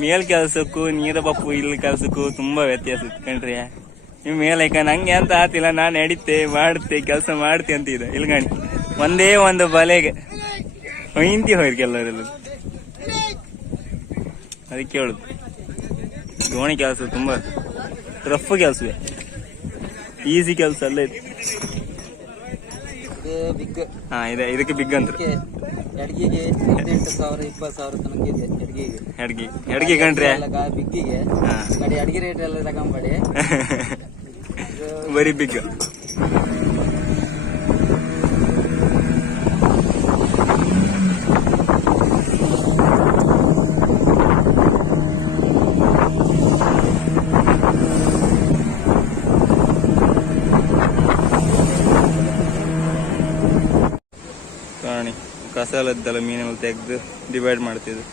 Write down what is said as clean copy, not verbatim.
ಮೇಲ್ ಕೆಲ್ಸಕ್ಕೂ ನೀರಬಪ್ಪು ಇಲ್ಲಿ ಕೆಲ್ಸಕ್ಕೂ ತುಂಬಾ ವ್ಯತ್ಯಾಸ ಇತ್ತು ಕಣ್ರಿ. ನೀವು ಮೇಲೈಕ ನಂಗೆ ಅಂತ ಆತಿಲ್ಲ, ನಾನು ನಡೀತೆ ಮಾಡುತ್ತೆ ಕೆಲಸ ಮಾಡ್ತೆ ಅಂತ ಇದೆ. ಇಲ್ಲಿ ಗಣಿ ಒಂದೇ ಒಂದು ಬಲೆಗೆ ಹೊಯ್ತಿ ಹೋಯ್ತು ಎಲ್ಲರೆಲ್ಲ. ಅದಕ್ಕೆ ಹೇಳುದು ದೋಣಿ ಕೆಲಸ ತುಂಬಾ ರಫ್ ಕೆಲಸವೇ, ಈಸಿ ಕೆಲಸ ಅಲ್ಲ ಇದು. ಹಾ ಇದೆ, ಇದಕ್ಕೆ ಬಿಗ್ ಅಂತ ಎಡ್ಗಿಗೆ 18,000 20,000 ತನಕ ಇದೆ. ಎಡ್ಗಿ ಕಂಡ್ರೆ ಬಿಗ್ಗಿಗೆ ಕಡೆ ಅಡ್ಗೆ ರೇಟ್ ಎಲ್ಲ ತಗೊಂಬಡಿ ಬರೀ ಬಿಗ್. ಪ್ರಾಣಿ ಕಸ ಎಲ್ಲ ಇದ್ದಲ್ಲ ಮೀನೆಲ್ಲ ತೆಗೆದು ಡಿವೈಡ್ ಮಾಡ್ತಿದ್ರು.